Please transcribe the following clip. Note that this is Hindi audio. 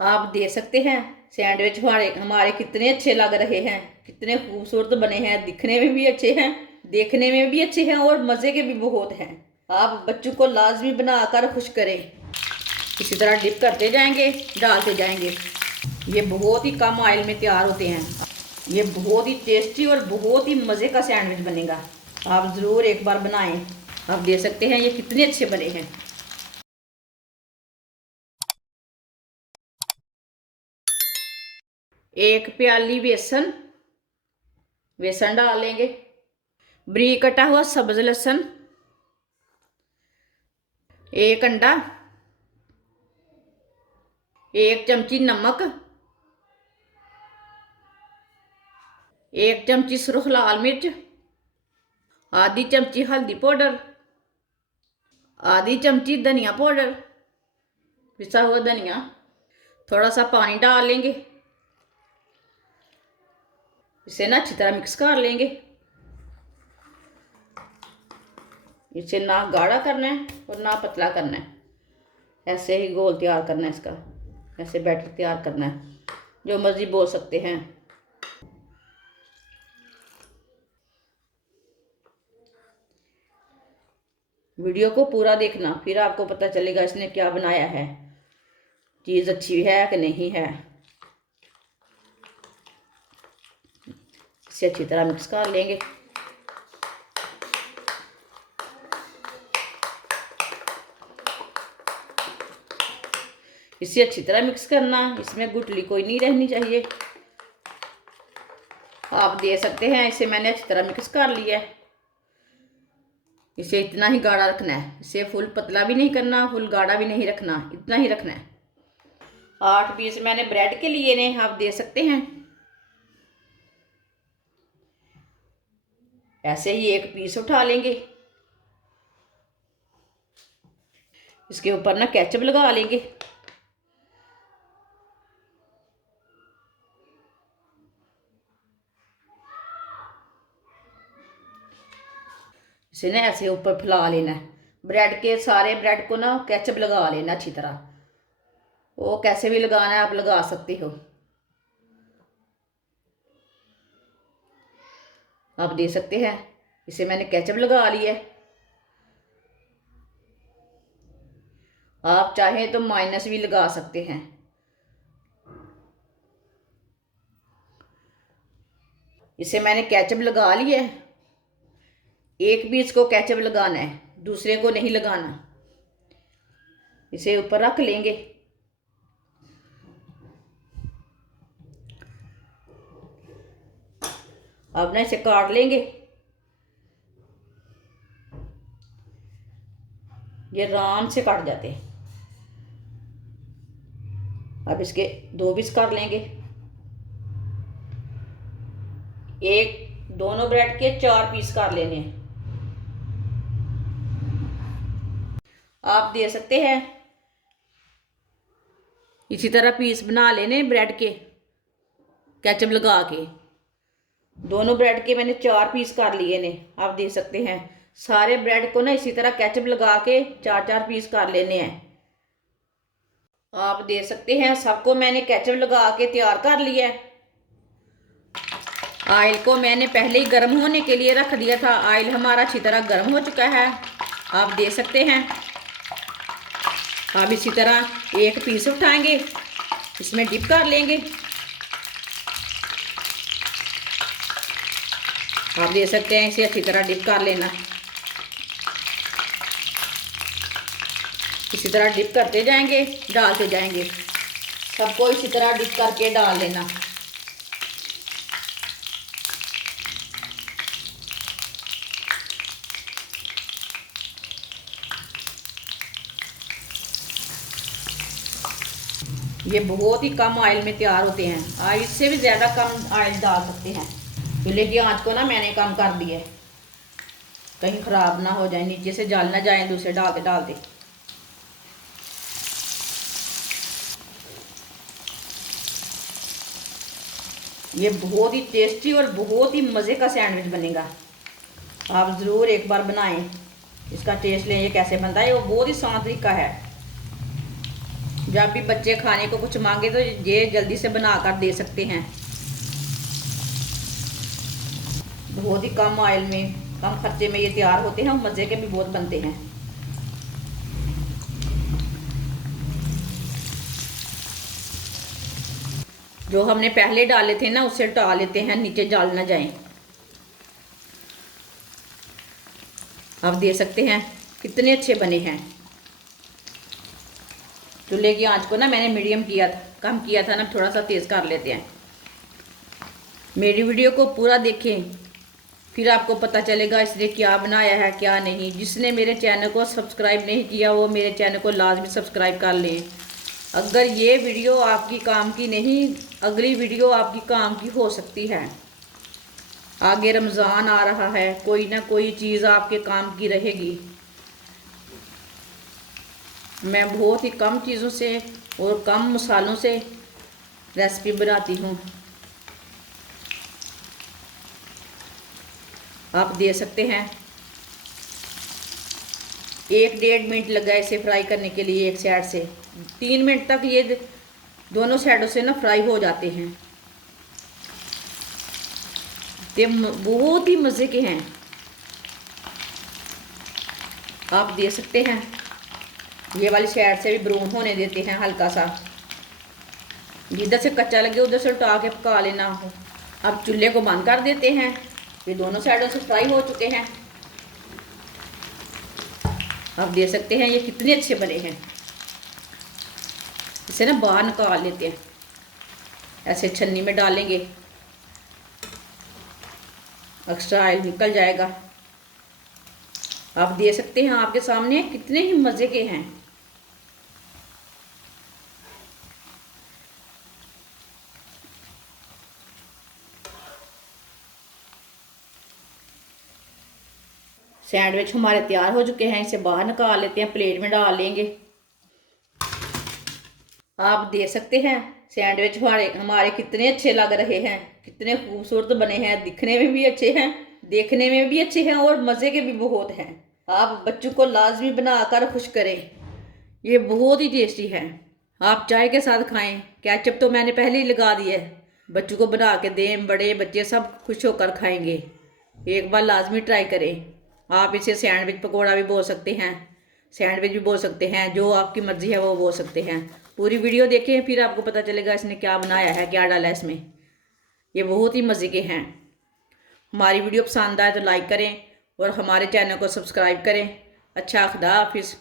आप देख सकते हैं सैंडविच हमारे हमारे कितने अच्छे लग रहे हैं, कितने खूबसूरत बने हैं, दिखने में भी अच्छे हैं, देखने में भी अच्छे हैं और मज़े के भी बहुत हैं। आप बच्चों को लाजमी बनाकर खुश करें। इसी तरह डिप करते जाएंगे, डालते जाएंगे। ये बहुत ही कम ऑयल में तैयार होते हैं। ये बहुत ही टेस्टी और बहुत ही मज़े का सैंडविच बनेगा। आप ज़रूर एक बार बनाएं। आप देख सकते हैं ये कितने अच्छे बने हैं। एक प्याली बेसन, बेसन डाल लेंगे। बारीक कटा हुआ सब्ज लहसुन, एक अंडा, एक चमची नमक, एक चमची सुरख लाल मिर्च, आधी चमची हल्दी पाउडर, आधी चमची धनिया पाउडर, पिसा हुआ धनिया। थोड़ा सा पानी डाल लेंगे। इसे ना अच्छी तरह मिक्स कर लेंगे। इसे ना गाढ़ा करना है और ना पतला करना है। ऐसे ही घोल तैयार करना है इसका, ऐसे बैटर तैयार करना है, जो मर्जी बोल सकते हैं। वीडियो को पूरा देखना, फिर आपको पता चलेगा इसने क्या बनाया है, चीज़ अच्छी है कि नहीं है। इसे अच्छी तरह मिक्स कर लेंगे। इसे अच्छी तरह मिक्स करना, इसमें गुठली कोई नहीं रहनी चाहिए। आप दे सकते हैं, इसे मैंने अच्छी तरह मिक्स कर लिया है। इसे इतना ही गाढ़ा रखना है, इसे फुल पतला भी नहीं करना, फुल गाढ़ा भी नहीं रखना, इतना ही रखना है। 8 पीस मैंने ब्रेड के लिए ने, आप दे सकते हैं। ऐसे ही एक पीस उठा लेंगे। इसके ऊपर ना केचप लगा लेंगे। इसे ना ऐसे ऊपर फैला लेना है। ब्रेड के सारे ब्रेड को ना केचप लगा लेना अच्छी तरह। वो कैसे भी लगाना है आप लगा सकते हो। आप दे सकते हैं, इसे मैंने केचप लगा लिया है। आप चाहें तो माइनस भी लगा सकते हैं। इसे मैंने केचप लगा लिया है। एक पीस को केचप लगाना है, दूसरे को नहीं लगाना। इसे ऊपर रख लेंगे। अब ना इसे काट लेंगे। ये आराम से कट जाते हैं। अब इसके 2 पीस कर लेंगे। एक दोनों ब्रेड के 4 पीस कर लेने हैं। आप दे सकते हैं, इसी तरह पीस बना लेने ब्रेड के केचप लगा के। दोनों ब्रेड के मैंने 4 पीस कर लिए ने, आप देख सकते हैं। सारे ब्रेड को ना इसी तरह केचप लगा के 4-4 पीस कर लेने हैं। आप देख सकते हैं सबको मैंने केचप लगा के तैयार कर लिया है। ऑयल को मैंने पहले ही गर्म होने के लिए रख दिया था। ऑयल हमारा अच्छी तरह गर्म हो चुका है, आप देख सकते हैं। अब इसी तरह एक पीस उठाएंगे, इसमें डिप कर लेंगे। आप देख सकते हैं, इसे अच्छी तरह डिप कर लेना। इसी तरह डिप करते जाएंगे, डालते जाएंगे। सबको इसी तरह डिप करके डाल लेना। ये बहुत ही कम ऑयल में तैयार होते हैं। आप इससे भी ज़्यादा कम ऑयल डाल सकते हैं। चूल्हे की आंच को ना मैंने कम कर दिया है, कहीं ख़राब ना हो जाए, नीचे से जल ना जाए दूसरे डालते डालते। ये बहुत ही टेस्टी और बहुत ही मज़े का सैंडविच बनेगा। आप ज़रूर एक बार बनाएं, इसका टेस्ट लें ये कैसे बनता है। वो बहुत ही आसान तरीका है, जब भी बच्चे खाने को कुछ मांगे तो ये जल्दी से बना कर दे सकते हैं। बहुत ही कम ऑयल में, कम खर्चे में ये तैयार होते हैं और मज़े के भी बहुत बनते हैं। जो हमने पहले डाले थे ना उससे हटा लेते हैं, नीचे जल ना जाए। आप देख सकते हैं कितने अच्छे बने हैं। चूल्हे की आंच को ना मैंने मीडियम किया था, कम किया था ना, थोड़ा सा तेज़ कर लेते हैं। मेरी वीडियो को पूरा देखें, फिर आपको पता चलेगा इसने क्या बनाया है क्या नहीं। जिसने मेरे चैनल को सब्सक्राइब नहीं किया वो मेरे चैनल को लाजमी सब्सक्राइब कर लें। अगर ये वीडियो आपकी काम की नहीं, अगली वीडियो आपकी काम की हो सकती है। आगे रमज़ान आ रहा है, कोई ना कोई चीज़ आपके काम की रहेगी। मैं बहुत ही कम चीज़ों से और कम मसालों से रेसिपी बनाती हूँ। आप देख सकते हैं 1-1.5 मिनट लगा इसे फ्राई करने के लिए। एक साइड से 3 मिनट तक ये दोनों साइडों से ना फ्राई हो जाते हैं। ये बहुत ही मज़े के हैं। आप देख सकते हैं ये वाली साइड से भी ब्राउन होने देते हैं हल्का सा। जिधर से कच्चा लगे उधर से उठा के पका लेना हो। अब चूल्हे को बंद कर देते हैं। ये दोनों साइडों से फ्राई हो चुके हैं। आप देख सकते हैं ये कितने अच्छे बने हैं। इसे ना बाहर निकाल लेते हैं, ऐसे छन्नी में डालेंगे, एक्स्ट्रा ऑयल निकल जाएगा। आप देख सकते हैं आपके सामने कितने ही मज़े के हैं। सैंडविच हमारे तैयार हो चुके हैं। इसे बाहर निकाल लेते हैं, प्लेट में डाल लेंगे। आप देख सकते हैं सैंडविच हमारे कितने अच्छे लग रहे हैं, कितने खूबसूरत बने हैं। दिखने में भी अच्छे हैं, देखने में भी अच्छे हैं और मज़े के भी बहुत हैं। आप बच्चों को लाजमी बनाकर खुश करें, ये बहुत ही टेस्टी है। आप चाय के साथ खाएं। केचप तो मैंने पहले ही लगा दिया है। बच्चों को बना के दें, बड़े बच्चे सब खुश होकर खाएंगे। एक बार लाजमी ट्राई करें। आप इसे सैंडविच पकौड़ा भी बोल सकते हैं, सैंडविच भी बोल सकते हैं, जो आपकी मर्ज़ी है वो बोल सकते हैं। पूरी वीडियो देखें फिर आपको पता चलेगा इसने क्या बनाया है, क्या डाला है इसमें। ये बहुत ही मज़े के हैं। हमारी वीडियो पसंद आए तो लाइक करें और हमारे चैनल को सब्सक्राइब करें। अच्छा, खुदा हाफिज़।